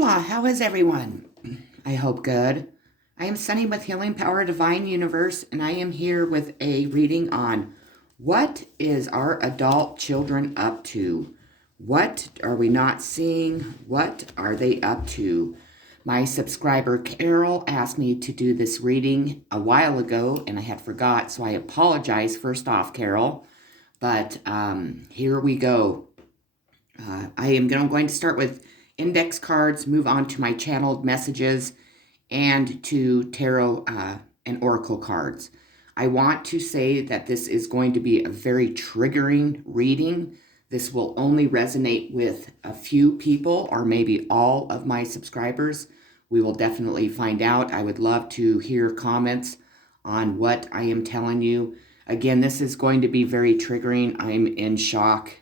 Hola, how is everyone? I hope good. I am Sunny with Healing Power Divine Universe, and I am here with a reading on what is our adult children up to? What are we not seeing? What are they up to? My subscriber Carol asked me to do this reading a while ago, and I had forgot, so I apologize first off, Carol. But here we go. I'm going to start with index cards, move on to my channeled messages, and to tarot and oracle cards. I want to say that this is going to be a very triggering reading. This will only resonate with a few people or maybe all of my subscribers. We will definitely find out. I would love to hear comments on what I am telling you. Again, this is going to be very triggering. I'm in shock.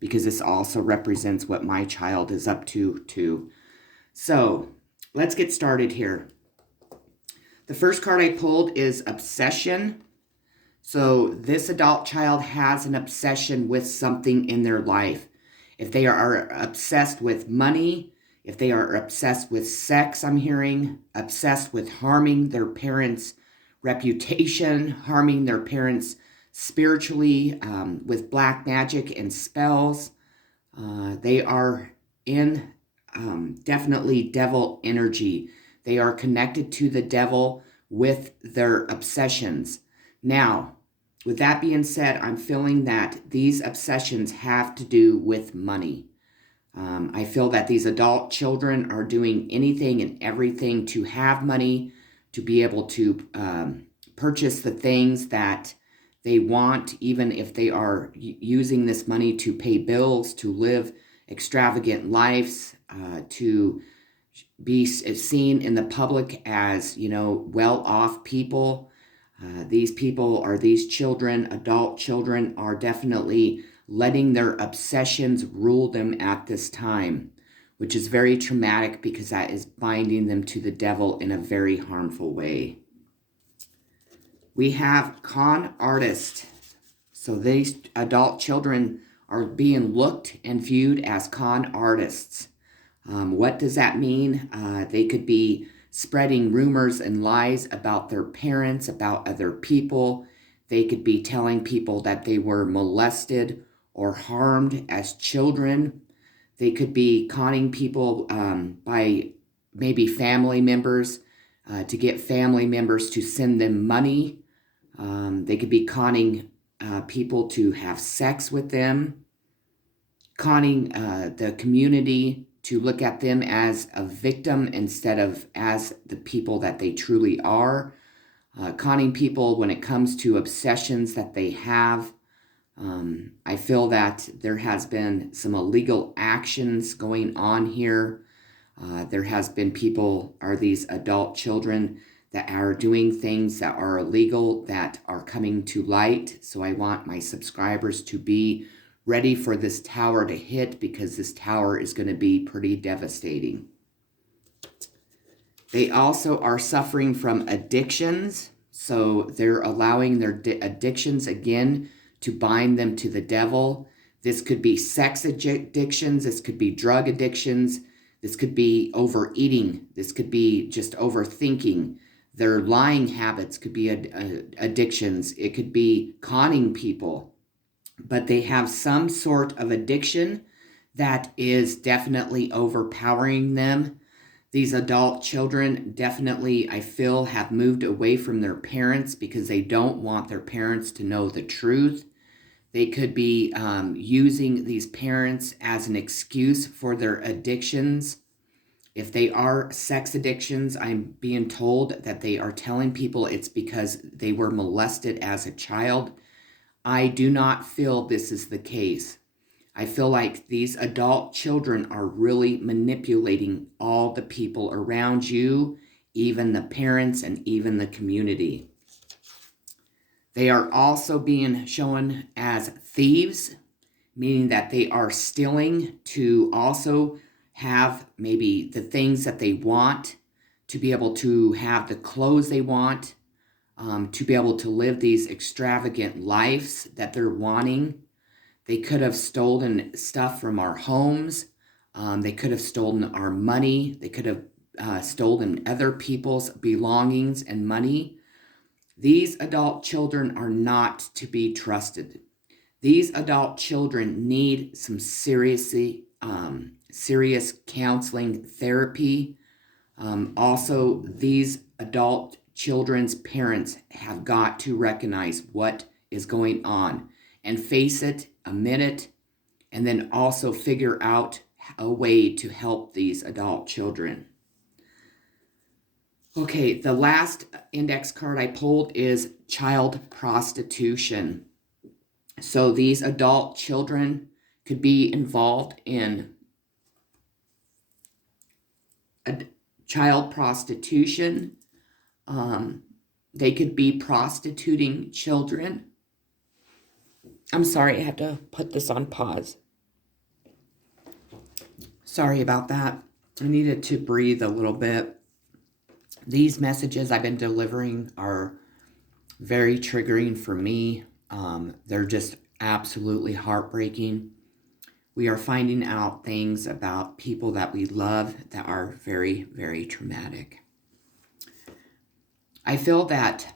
Because this also represents what my child is up to too. So let's get started here. The first card I pulled is obsession. So this adult child has an obsession with something in their life. If they are obsessed with money, if they are obsessed with sex, I'm hearing, obsessed with harming their parents' reputation, harming their parents' spiritually with black magic and spells. They are in definitely devil energy. They are connected to the devil with their obsessions. Now, with that being said, I'm feeling that these obsessions have to do with money. I feel that these adult children are doing anything and everything to have money, to be able to purchase the things that they want, even if they are using this money to pay bills, to live extravagant lives, to be seen in the public as, well-off people. These people or these children, adult children, are definitely letting their obsessions rule them at this time, which is very traumatic because that is binding them to the devil in a very harmful way. We have con artist. So these adult children are being looked and viewed as con artists. What does that mean? They could be spreading rumors and lies about their parents, about other people. They could be telling people that they were molested or harmed as children. They could be conning people by maybe family members to get family members to send them money. They could be conning people to have sex with them, conning the community to look at them as a victim instead of as the people that they truly are, conning people when it comes to obsessions that they have. I feel that there has been some illegal actions going on here. There has been people, or these adult children, that are doing things that are illegal, that are coming to light. So I want my subscribers to be ready for this tower to hit, because this tower is going to be pretty devastating. They also are suffering from addictions. So they're allowing their addictions again to bind them to the devil. This could be sex addictions. This could be drug addictions. This could be overeating. This could be just overthinking. Their lying habits could be addictions. It could be conning people. But they have some sort of addiction that is definitely overpowering them. These adult children definitely, I feel, have moved away from their parents because they don't want their parents to know the truth. They could be using these parents as an excuse for their addictions. If they are sex addictions, I'm being told that they are telling people it's because they were molested as a child. I do not feel this is the case. I feel like these adult children are really manipulating all the people around you, even the parents and even the community. They are also being shown as thieves, meaning that they are stealing to also have maybe the things that they want, to be able to have the clothes they want, to be able to live these extravagant lives that they're wanting. They could have stolen stuff from our homes. They could have stolen our money. They could have stolen other people's belongings and money. These adult children are not to be trusted. These adult children need some serious counseling therapy. Also, these adult children's parents have got to recognize what is going on and face it, admit it, and then also figure out a way to help these adult children. Okay, the last index card I pulled is child prostitution. So these adult children could be involved in child prostitution. They could be prostituting children. I'm sorry, I have to put this on pause. Sorry about that. I needed to breathe a little bit. These messages I've been delivering are very triggering for me. They're just absolutely heartbreaking. We are finding out things about people that we love that are very, very traumatic. I feel that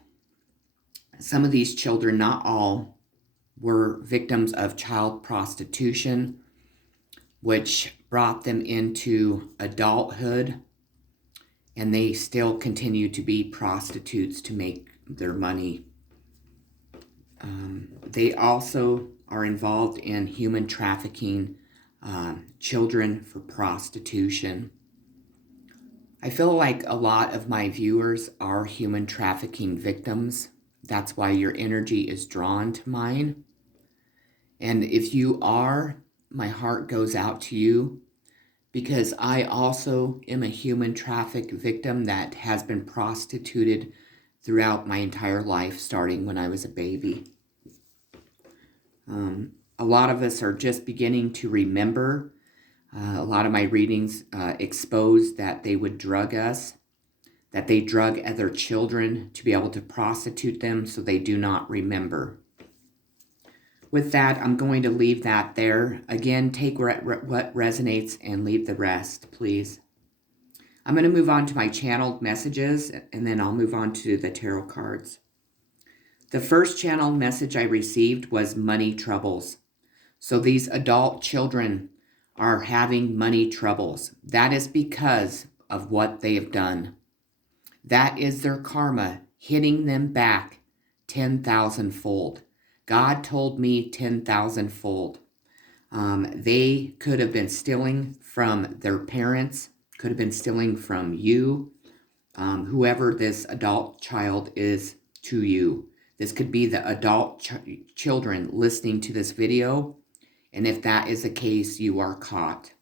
some of these children, not all, were victims of child prostitution, which brought them into adulthood, and they still continue to be prostitutes to make their money. They also are involved in human trafficking children for prostitution. I feel like a lot of my viewers are human trafficking victims. That's why your energy is drawn to mine. And if you are, my heart goes out to you, because I also am a human traffic victim that has been prostituted throughout my entire life, starting when I was a baby. A lot of us are just beginning to remember. A lot of my readings exposed that they would drug us, that they drug other children to be able to prostitute them so they do not remember. With that, I'm going to leave that there. Again, take what resonates and leave the rest, please. I'm going to move on to my channeled messages, and then I'll move on to the tarot cards. The first channeled message I received was money troubles. So these adult children are having money troubles. That is because of what they have done. That is their karma hitting them back 10,000-fold. God told me 10,000-fold. They could have been stealing from their parents, could have been stealing from you, whoever this adult child is to you. This could be the adult children listening to this video, and if that is the case, you are caught.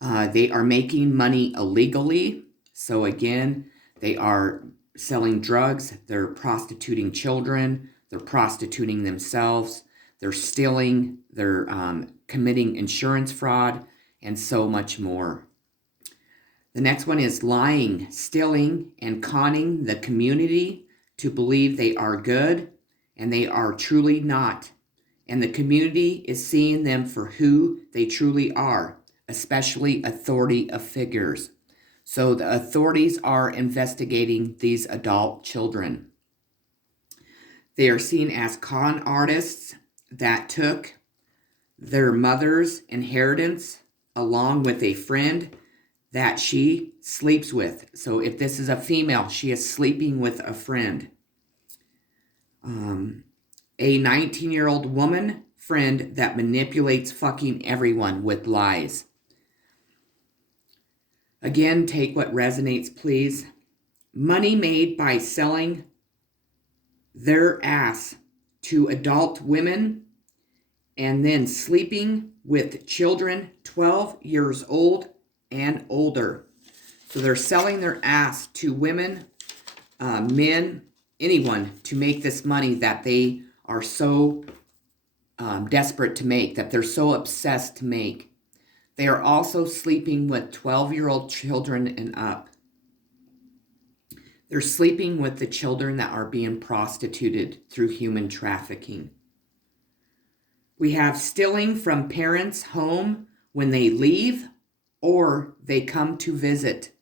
They are making money illegally. So again, they are selling drugs, they're prostituting children, they're prostituting themselves, they're stealing, they're committing insurance fraud, and so much more. The next one is lying, stealing, and conning the community to believe they are good, and they are truly not. And the community is seeing them for who they truly are, especially authority figures. So the authorities are investigating these adult children. They are seen as con artists that took their mother's inheritance along with a friend that she sleeps with. So if this is a female, she is sleeping with a friend. A 19-year-old woman friend that manipulates fucking everyone with lies. Again, take what resonates, please. Money made by selling their ass to adult women and then sleeping with children 12 years old and older. So they're selling their ass to women, men, anyone to make this money that they are so desperate to make, that they're so obsessed to make. They are also sleeping with 12-year-old children and up. They're sleeping with the children that are being prostituted through human trafficking. We have stealing from parents' home when they leave or they come to visit.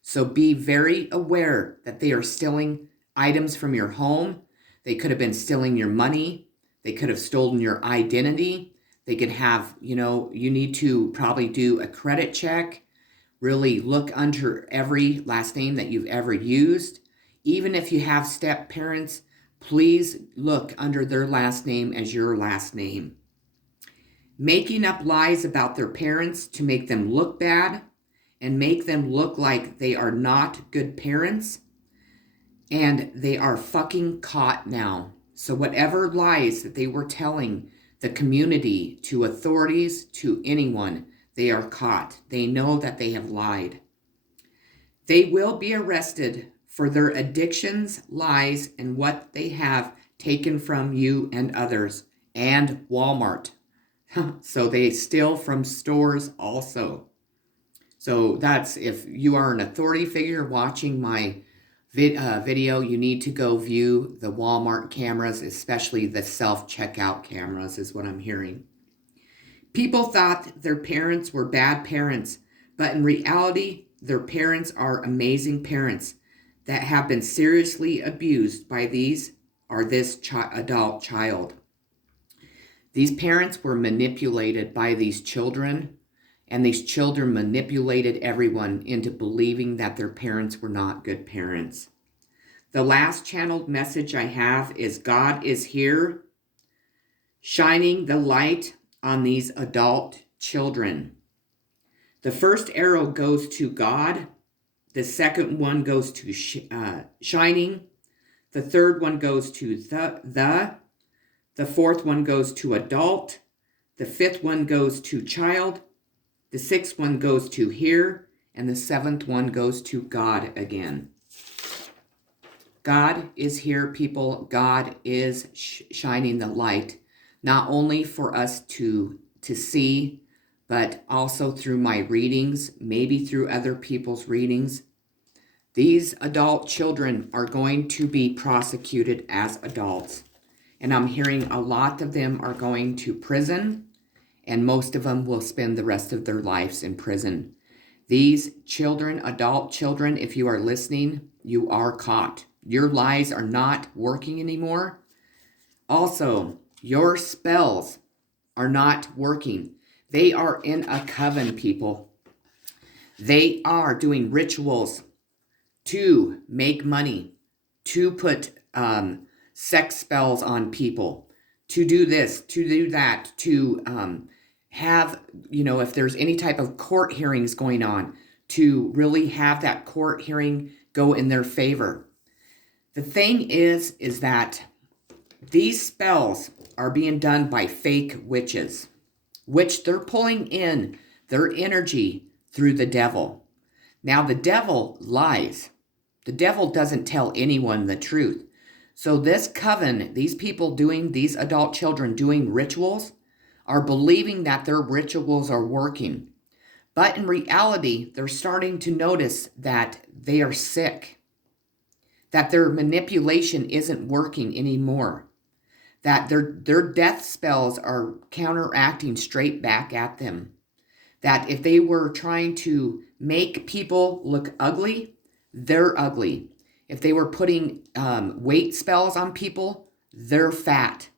So be very aware that they are stealing items from your home. They could have been stealing your money. They could have stolen your identity. They could have, you need to probably do a credit check. Really look under every last name that you've ever used. Even if you have step parents, please look under their last name as your last name. Making up lies about their parents to make them look bad and make them look like they are not good parents. And they are fucking caught now. So whatever lies that they were telling the community, to authorities, to anyone, they are caught. They know that they have lied. They will be arrested for their addictions, lies, and what they have taken from you and others, and Walmart. So they steal from stores also. So that's, if you are an authority figure watching my video, you need to go view the Walmart cameras, especially the self-checkout cameras, is what I'm hearing. People thought their parents were bad parents, but in reality, their parents are amazing parents that have been seriously abused by this adult child. These parents were manipulated by these children, and these children manipulated everyone into believing that their parents were not good parents. The last channeled message I have is God is here, shining the light on these adult children. The first arrow goes to God. The second one goes to shining. The third one goes to the fourth one goes to adult. The fifth one goes to child. The sixth one goes to here. And the seventh one goes to God again. God is here, people. God is shining the light, not only for us to see, but also through my readings, maybe through other people's readings. These adult children are going to be prosecuted as adults. And I'm hearing a lot of them are going to prison, and most of them will spend the rest of their lives in prison. These children, adult children, if you are listening, you are caught. Your lies are not working anymore. Also, your spells are not working. They are in a coven, people. They are doing rituals to make money, to put sex spells on people, to do this, to do that, to have, if there's any type of court hearings going on, to really have that court hearing go in their favor. The thing is that these spells are being done by fake witches, which they're pulling in their energy through the devil. Now, the devil lies. The devil doesn't tell anyone the truth. So this coven, these people these adult children doing rituals, are believing that their rituals are working. But in reality, they're starting to notice that they are sick, that their manipulation isn't working anymore, that their death spells are counteracting straight back at them, that if they were trying to make people look ugly, they're ugly. If they were putting weight spells on people, they're fat.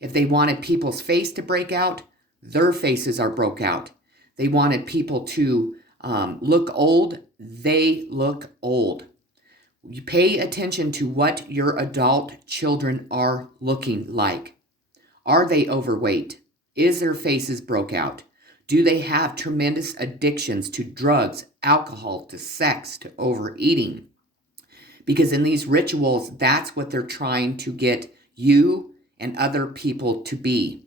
If they wanted people's face to break out, their faces are broke out. They wanted people to look old, they look old. You pay attention to what your adult children are looking like. Are they overweight? Is their faces broke out? Do they have tremendous addictions to drugs, alcohol, to sex, to overeating? Because in these rituals, that's what they're trying to get you and other people to be.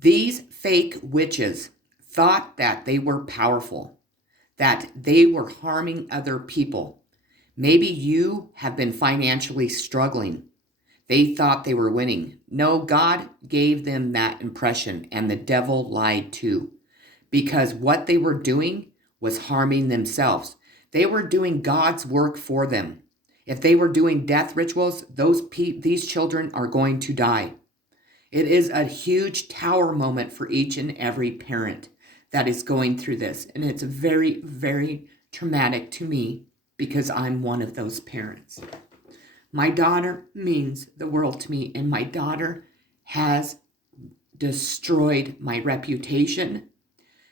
These fake witches thought that they were powerful, that they were harming other people. Maybe you have been financially struggling. They thought they were winning. No, God gave them that impression, and the devil lied too. Because what they were doing was harming themselves. They were doing God's work for them. If they were doing death rituals, these children are going to die. It is a huge tower moment for each and every parent that is going through this. And it's very, very traumatic to me because I'm one of those parents. My daughter means the world to me, and my daughter has destroyed my reputation.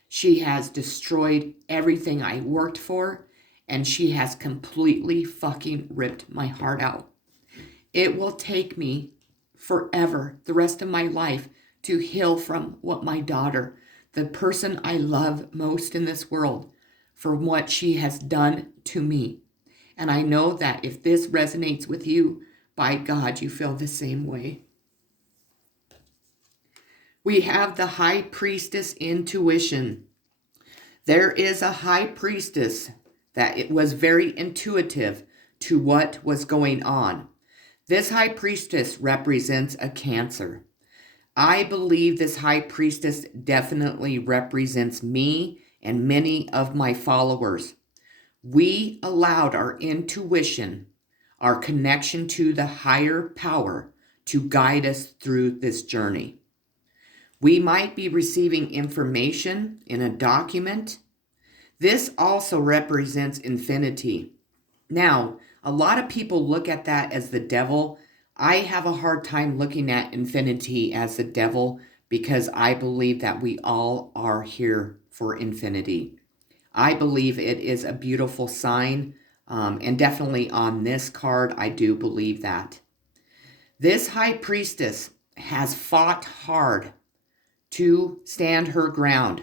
She has destroyed everything I worked for, and she has completely fucking ripped my heart out. It will take me forever, the rest of my life, to heal from what my daughter, the person I love most in this world, for what she has done to me. And I know that if this resonates with you, by God, you feel the same way. We have the high priestess intuition. There is a high priestess that it was very intuitive to what was going on. This high priestess represents a Cancer. I believe this high priestess definitely represents me and many of my followers. We allowed our intuition, our connection to the higher power, to guide us through this journey. We might be receiving information in a document. This also represents infinity. Now, a lot of people look at that as the devil. I have a hard time looking at infinity as the devil because I believe that we all are here for infinity. I believe it is a beautiful sign, and definitely on this card, I do believe that. This high priestess has fought hard to stand her ground.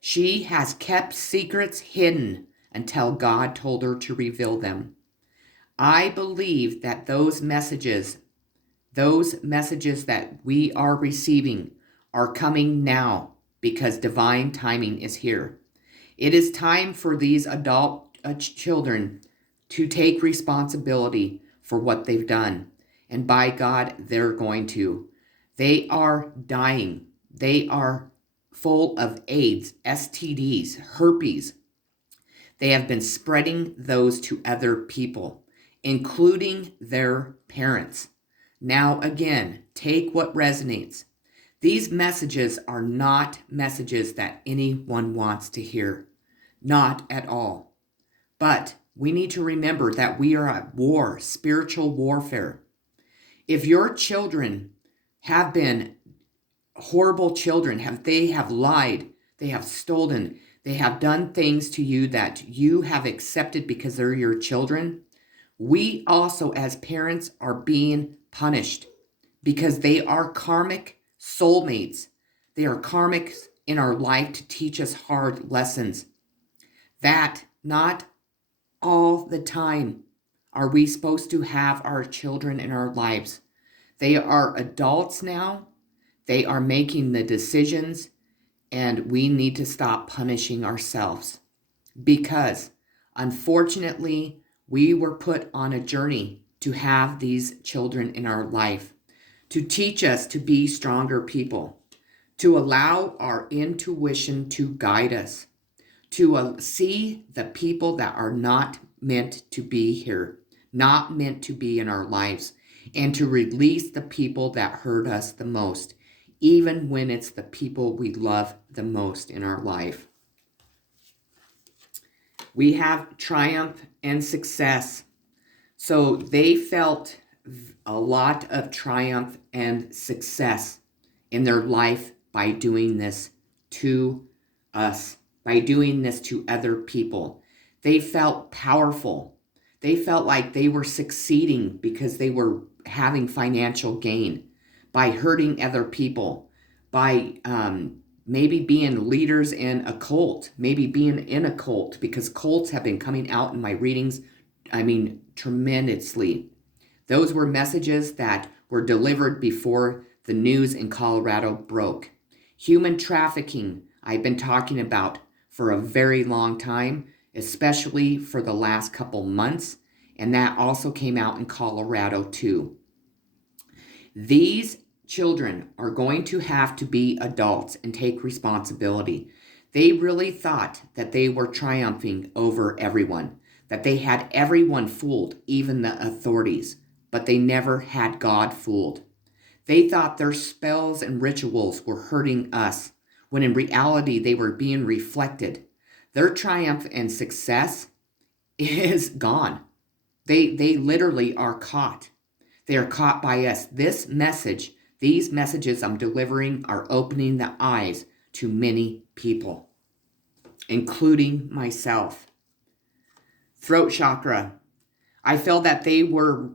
She has kept secrets hidden until God told her to reveal them. I believe that those messages that we are receiving are coming now because divine timing is here. It is time for these adult children to take responsibility for what they've done. And by God, they're going to. They are dying. They are full of AIDS, STDs, herpes. They have been spreading those to other people, including their parents. Now again, take what resonates. These messages are not messages that anyone wants to hear. Not at all. But we need to remember that we are at war, spiritual warfare. If your children have been horrible children, they have lied, they have stolen, they have done things to you that you have accepted because they're your children, we also as parents are being punished because they are karmic soulmates. They are karmic in our life to teach us hard lessons. That not all the time are we supposed to have our children in our lives. They are adults now. They are making the decisions, and we need to stop punishing ourselves because, unfortunately, we were put on a journey to have these children in our life, to teach us to be stronger people, to allow our intuition to guide us, to see the people that are not meant to be here, not meant to be in our lives, and to release the people that hurt us the most, even when it's the people we love the most in our life. We have triumph and success. So they felt a lot of triumph and success in their life by doing this to us, by doing this to other people. They felt powerful. They felt like they were succeeding because they were having financial gain by hurting other people, by maybe being leaders in a cult, maybe being in a cult, because cults have been coming out in my readings, tremendously. Those were messages that were delivered before the news in Colorado broke. Human trafficking, I've been talking about for a very long time, especially for the last couple months, and that also came out in Colorado too. These children are going to have to be adults and take responsibility. They really thought that they were triumphing over everyone, that they had everyone fooled, even the authorities, but they never had God fooled. They thought their spells and rituals were hurting us, when in reality they were being reflected. Their triumph and success is gone. They literally are caught. They are caught by us. This message, these messages I'm delivering are opening the eyes to many people, including myself. Throat chakra. I feel that they were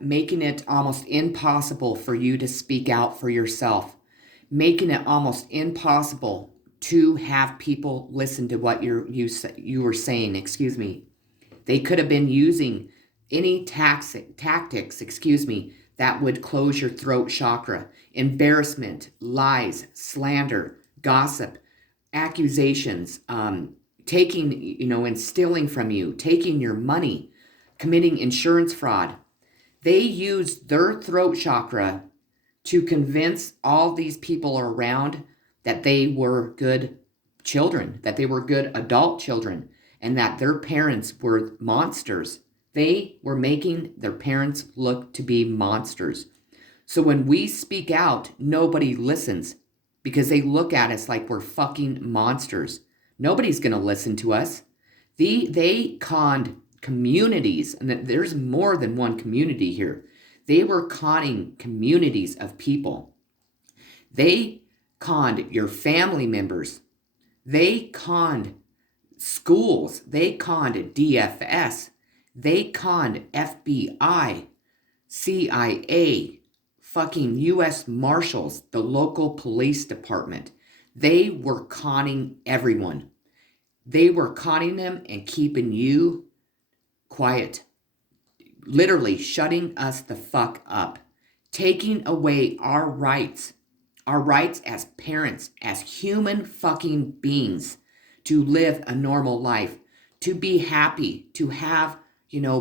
making it almost impossible for you to speak out for yourself, making it almost impossible to have people listen to what you were saying. Excuse me. They could have been using any tactics, that would close your throat chakra. Embarrassment, lies, slander, gossip, accusations, taking, and stealing from you, taking your money, committing insurance fraud. They used their throat chakra to convince all these people around that they were good children, that they were good adult children, and that their parents were monsters. They were making their parents look to be monsters. So when we speak out, nobody listens because they look at us like we're fucking monsters. Nobody's going to listen to us. They conned communities, and there's more than one community here. They were conning communities of people. They conned your family members. They conned schools. They conned DFS. They conned FBI, CIA, fucking U.S. Marshals, the local police department. They were conning everyone. They were conning them and keeping you quiet. Literally shutting us the fuck up. Taking away our rights as parents, as human fucking beings, to live a normal life, to be happy, to have,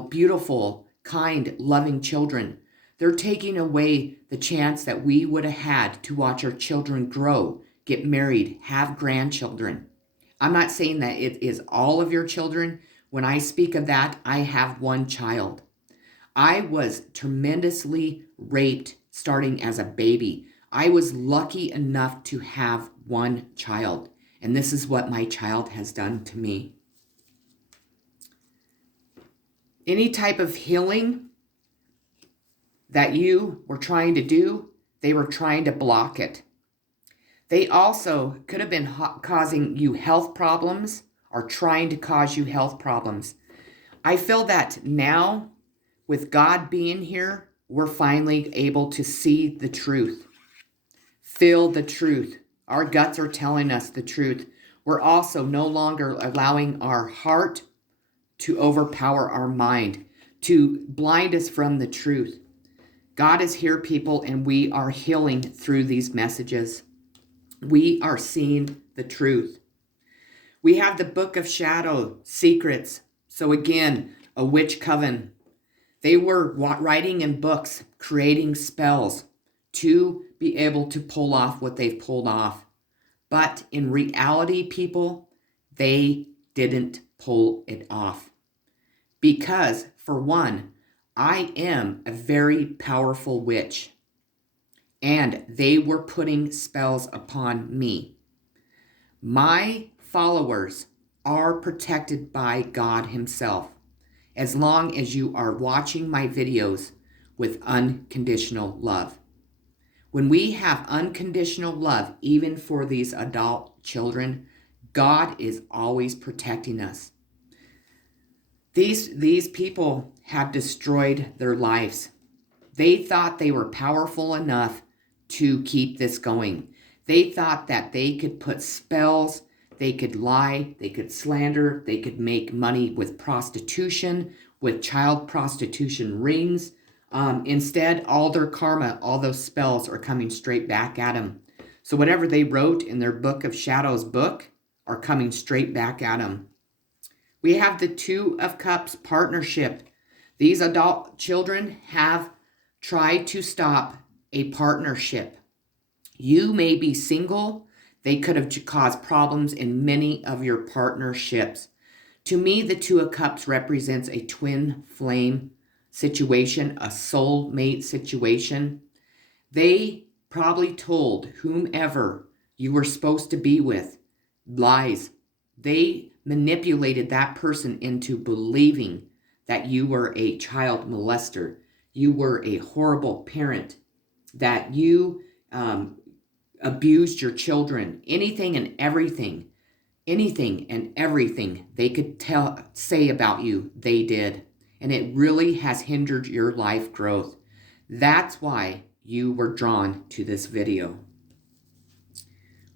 beautiful, kind, loving children. They're taking away the chance that we would have had to watch our children grow, get married, have grandchildren. I'm not saying that it is all of your children. When I speak of that, I have one child. I was tremendously raped starting as a baby. I was lucky enough to have one child, and this is what my child has done to me. Any type of healing that you were trying to do, they were trying to block it. They also could have been causing you health problems or trying to cause you health problems. I feel that now, with God being here, we're finally able to see the truth, feel the truth. Our guts are telling us the truth. We're also no longer allowing our heart to overpower our mind, to blind us from the truth. God is here, people, and we are healing through these messages. We are seeing the truth. We have the Book of Shadow secrets. So again, a witch coven. They were writing in books, creating spells to be able to pull off what they've pulled off. But in reality, people, they didn't pull it off. Because, for one, I am a very powerful witch. And they were putting spells upon me. My followers are protected by God Himself, as long as you are watching my videos with unconditional love. When we have unconditional love, even for these adult children, God is always protecting us. These people have destroyed their lives. They thought they were powerful enough to keep this going. They thought that they could put spells, they could lie, they could slander, they could make money with prostitution, with child prostitution rings. Instead, all their karma, all those spells are coming straight back at them. So whatever they wrote in their Book of Shadows book are coming straight back at them. We have the Two of Cups partnership. These adult children have tried to stop a partnership. You may be single. They could have caused problems in many of your partnerships. To me, the Two of Cups represents a twin flame situation, a soulmate situation. They probably told whomever you were supposed to be with. Lies. They manipulated that person into believing that you were a child molester, you were a horrible parent, that you abused your children, anything and everything they could say about you, they did. And it really has hindered your life growth. That's why you were drawn to this video.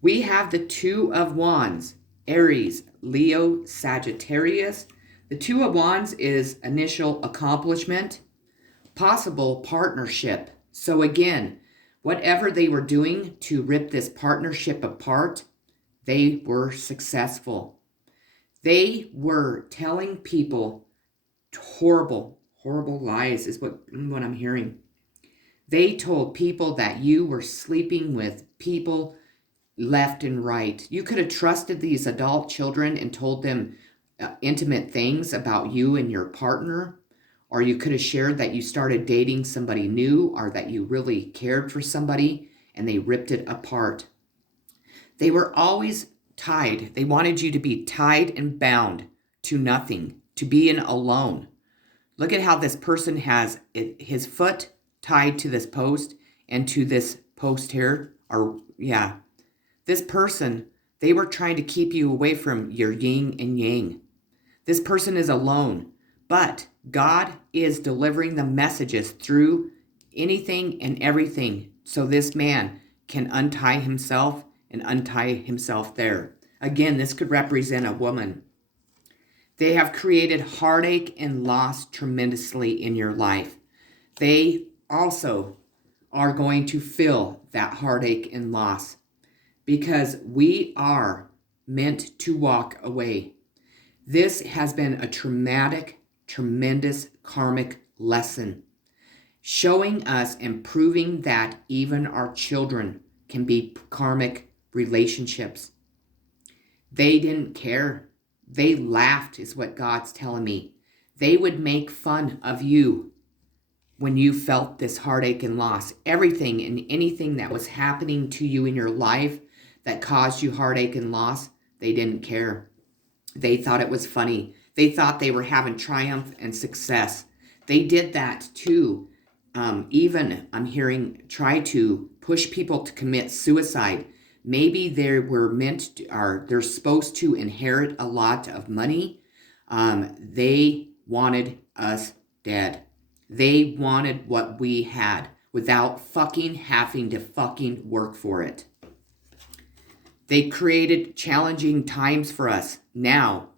We have the Two of Wands, Aries, Leo, Sagittarius. The Two of Wands is initial accomplishment, possible partnership. So again, whatever they were doing to rip this partnership apart, they were successful. They were telling people horrible lies is what I'm hearing. They told people that you were sleeping with people left and right. You could have trusted these adult children and told them intimate things about you and your partner, or you could have shared that you started dating somebody new, or that you really cared for somebody, and they ripped it apart. They were always tied. They wanted you to be tied and bound to nothing, to being alone. Look at how this person has his foot tied to this post and to this post here. This person, they were trying to keep you away from your yin and yang. This person is alone, but God is delivering the messages through anything and everything so this man can untie himself and untie himself there. Again, this could represent a woman. They have created heartache and loss tremendously in your life. They also are going to feel that heartache and loss because we are meant to walk away. This has been a tremendous karmic lesson, showing us and proving that even our children can be karmic relationships. They didn't care. They laughed, is what God's telling me. They would make fun of you when you felt this heartache and loss. Everything and anything that was happening to you in your life that caused you heartache and loss, they didn't care. They thought it was funny. They thought they were having triumph and success. They did that too. Even, I'm hearing, try to push people to commit suicide. Maybe they were meant to, or they're supposed to inherit a lot of money. They wanted us dead. They wanted what we had without fucking having to fucking work for it. They created challenging times for us. Now,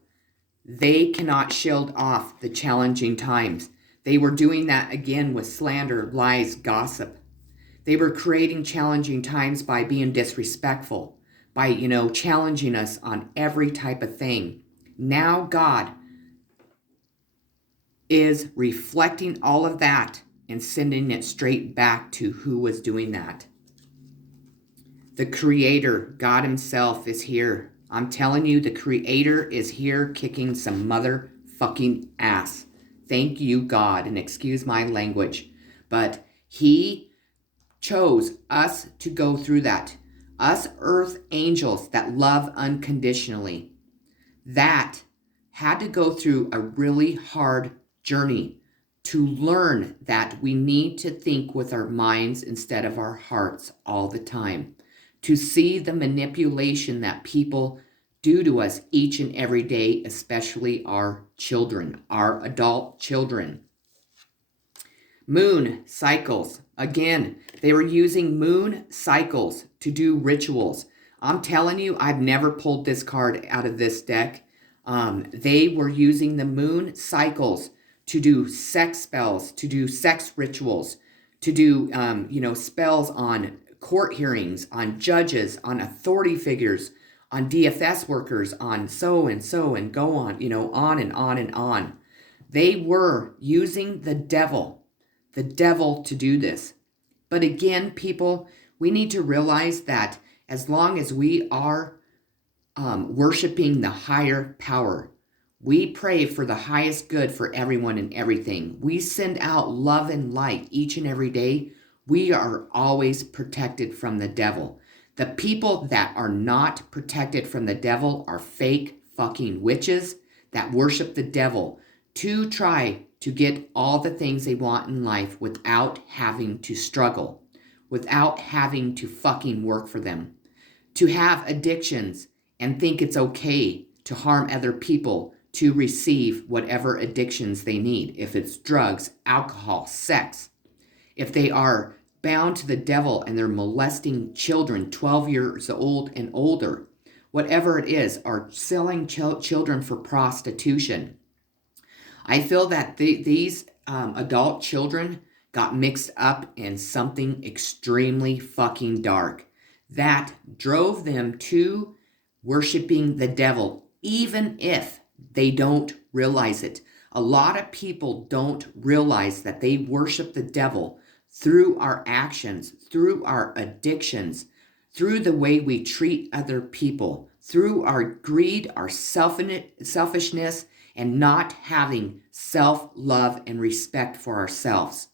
they cannot shield off the challenging times. They were doing that again with slander, lies, gossip. They were creating challenging times by being disrespectful, by, challenging us on every type of thing. Now God is reflecting all of that and sending it straight back to who was doing that. The Creator, God Himself, is here. I'm telling you, the Creator is here kicking some motherfucking ass. Thank you, God, and excuse my language. But He chose us to go through that. Us earth angels that love unconditionally. That had to go through a really hard journey to learn that we need to think with our minds instead of our hearts all the time. To see the manipulation that people do to us each and every day, especially our children, our adult children. Moon cycles. Again, they were using moon cycles to do rituals. I'm telling you, I've never pulled this card out of this deck. They were using the moon cycles to do sex spells, to do sex rituals, to do, spells on court hearings, on judges, on authority figures, on DFS workers, on so and go on, on and on and on. They were using the devil to do this. But again, people, we need to realize that as long as we are worshiping the higher power, we pray for the highest good for everyone and everything. We send out love and light each and every day. We are always protected from the devil. The people that are not protected from the devil are fake fucking witches that worship the devil to try to get all the things they want in life without having to struggle, without having to fucking work for them, to have addictions and think it's okay to harm other people to receive whatever addictions they need. If it's drugs, alcohol, sex, if they are bound to the devil and they're molesting children 12 years old and older, whatever it is, are selling children for prostitution. I feel that these adult children got mixed up in something extremely fucking dark that drove them to worshiping the devil, even if they don't realize it. A lot of people don't realize that they worship the devil through our actions, through our addictions, through the way we treat other people, through our greed, our selfishness, and not having self-love and respect for ourselves,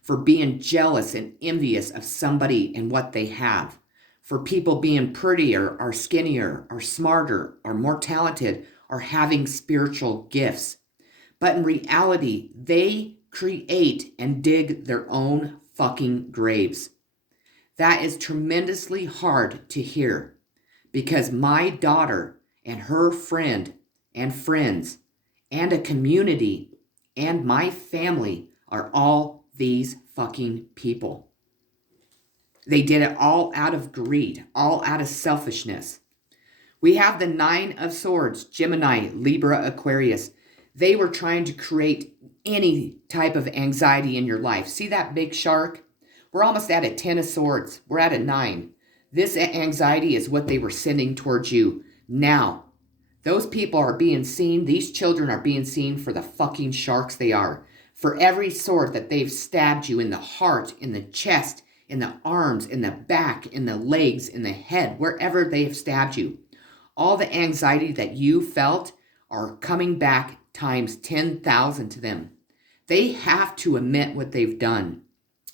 for being jealous and envious of somebody and what they have, for people being prettier or skinnier or smarter or more talented or having spiritual gifts. But in reality, they create and dig their own fucking graves. That is tremendously hard to hear because my daughter and her friend and friends and a community and my family are all these fucking people. They did it all out of greed, all out of selfishness. We have the 9 of Swords, Gemini, Libra, Aquarius. They were trying to create any type of anxiety in your life. See that big shark? We're almost at a 10 of Swords. We're at a 9. This anxiety is what they were sending towards you. Now, those people are being seen. These children are being seen for the fucking sharks they are. For every sword that they've stabbed you in the heart, in the chest, in the arms, in the back, in the legs, in the head, wherever they have stabbed you. All the anxiety that you felt are coming back times 10,000 to them. They have to admit what they've done.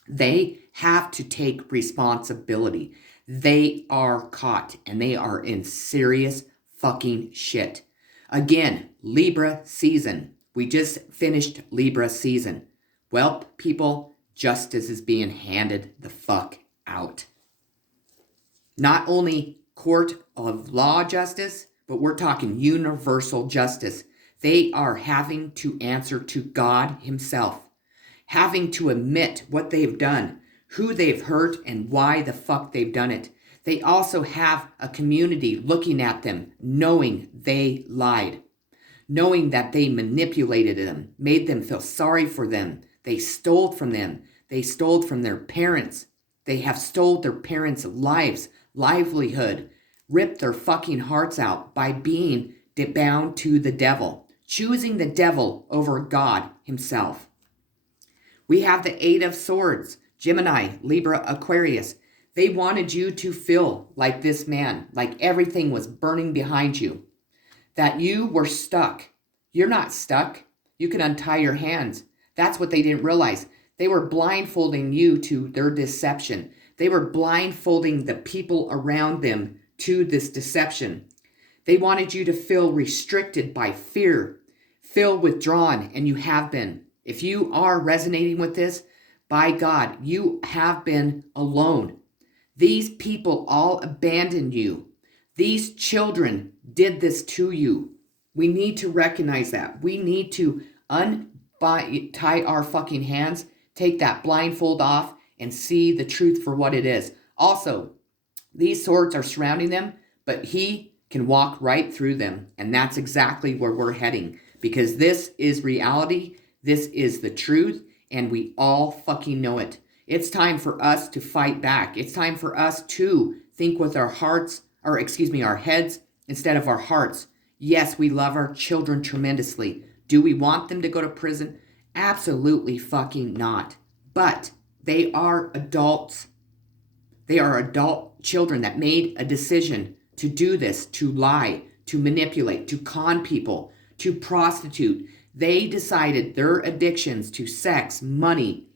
They have to take responsibility. They are caught and they are in serious fucking shit. Again, Libra season. We just finished Libra season. Well, people, justice is being handed the fuck out. Not only court of law justice, but we're talking universal justice. They are having to answer to God himself, having to admit what they've done, who they've hurt, and why the fuck they've done it. They also have a community looking at them, knowing they lied, knowing that they manipulated them, made them feel sorry for them. They stole from them. They stole from their parents. They have stole their parents' lives, livelihood, ripped their fucking hearts out by being bound to the devil, choosing the devil over God himself. We have the 8 of Swords, Gemini, Libra, Aquarius. They wanted you to feel like this man, like everything was burning behind you, that you were stuck. You're not stuck. You can untie your hands. That's what they didn't realize. They were blindfolding you to their deception. They were blindfolding the people around them to this deception. They wanted you to feel restricted by fear, feel withdrawn, and you have been. If you are resonating with this, by God, you have been alone. These people all abandoned you. These children did this to you. We need to recognize that. We need to tie our fucking hands, take that blindfold off, and see the truth for what it is. Also, these swords are surrounding them, but he can walk right through them. And that's exactly where we're heading. Because this is reality. This is the truth. And we all fucking know it. It's time for us to fight back. It's time for us to think with our hearts, our heads instead of our hearts. Yes, we love our children tremendously. Do we want them to go to prison? Absolutely fucking not. But they are adults. They are adult children that made a decision to do this, to lie, to manipulate, to con people, to prostitute. They decided their addictions to sex, money,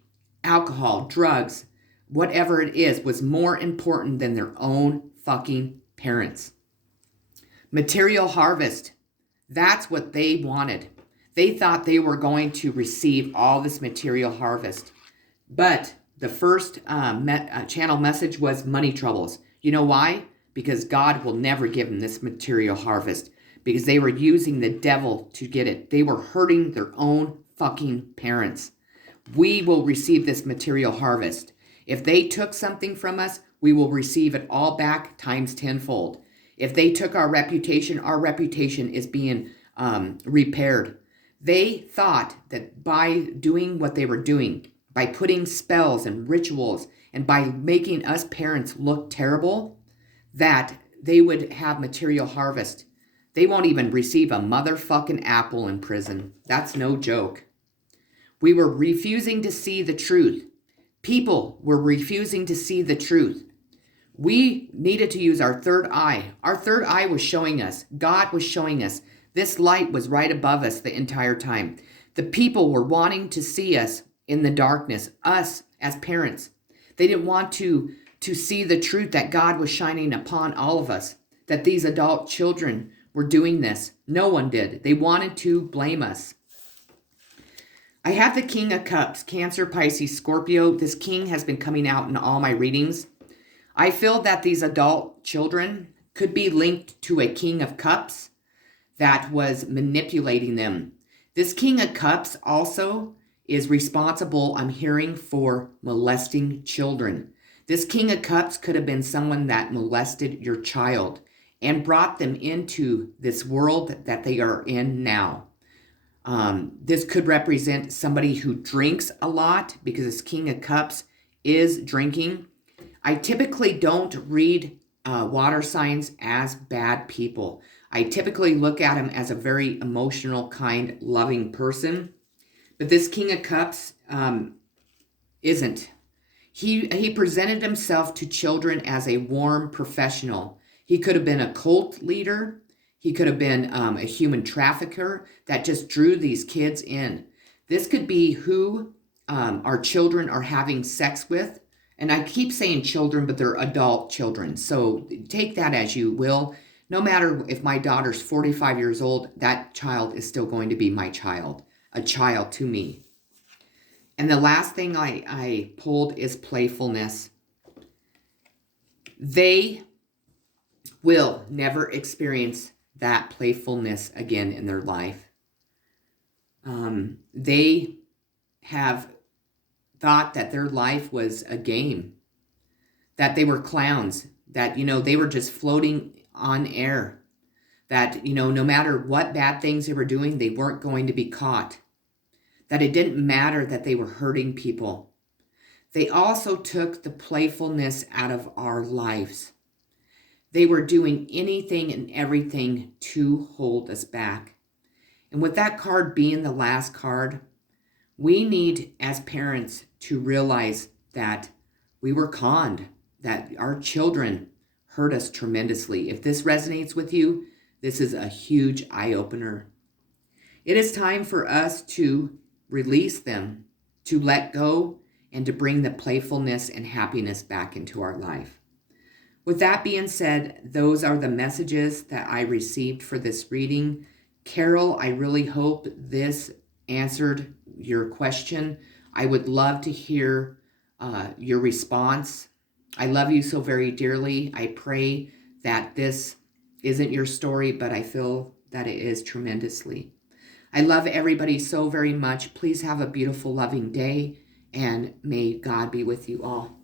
alcohol, drugs, whatever it is, was more important than their own fucking parents. Material harvest. That's what they wanted. They thought they were going to receive all this material harvest. But the first channel message was money troubles. You know why? Because God will never give them this material harvest. Because they were using the devil to get it. They were hurting their own fucking parents. We will receive this material harvest. If they took something from us, we will receive it all back times tenfold. If they took our reputation is being repaired. They thought that by doing what they were doing, by putting spells and rituals, and by making us parents look terrible, that they would have material harvest. They won't even receive a motherfucking apple in prison. That's no joke. We were refusing to see the truth. People were refusing to see the truth. We needed to use our third eye. Our third eye was showing us. God was showing us. This light was right above us the entire time. The people were wanting to see us in the darkness, us as parents. They didn't want to see the truth that God was shining upon all of us, that these adult children were doing this. No one did. They wanted to blame us. I have the King of Cups, Cancer, Pisces, Scorpio. This king has been coming out in all my readings. I feel that these adult children could be linked to a King of Cups that was manipulating them. This King of Cups also is responsible, I'm hearing, for molesting children. This King of Cups could have been someone that molested your child and brought them into this world that they are in now. This could represent somebody who drinks a lot, because this King of Cups is drinking. I typically don't read water signs as bad people. I typically look at him as a very emotional, kind, loving person. But this King of Cups isn't. He presented himself to children as a warm professional. He could have been a cult leader. He could have been a human trafficker that just drew these kids in. This could be who our children are having sex with. And I keep saying children, but they're adult children. So take that as you will. No matter if my daughter's 45 years old, that child is still going to be my child, a child to me. And the last thing I pulled is playfulness. They will never experience that playfulness again in their life. They have thought that their life was a game, that they were clowns, that, they were just floating on air, that, no matter what bad things they were doing, they weren't going to be caught, that it didn't matter that they were hurting people. They also took the playfulness out of our lives. They were doing anything and everything to hold us back. And with that card being the last card, we need, as parents, to realize that we were conned, that our children hurt us tremendously. If this resonates with you, this is a huge eye-opener. It is time for us to release them, to let go, and to bring the playfulness and happiness back into our life. With that being said, those are the messages that I received for this reading. Carol, I really hope this answered your question. I would love to hear your response. I love you so very dearly. I pray that this isn't your story, but I feel that it is tremendously. I love everybody so very much. Please have a beautiful, loving day, and may God be with you all.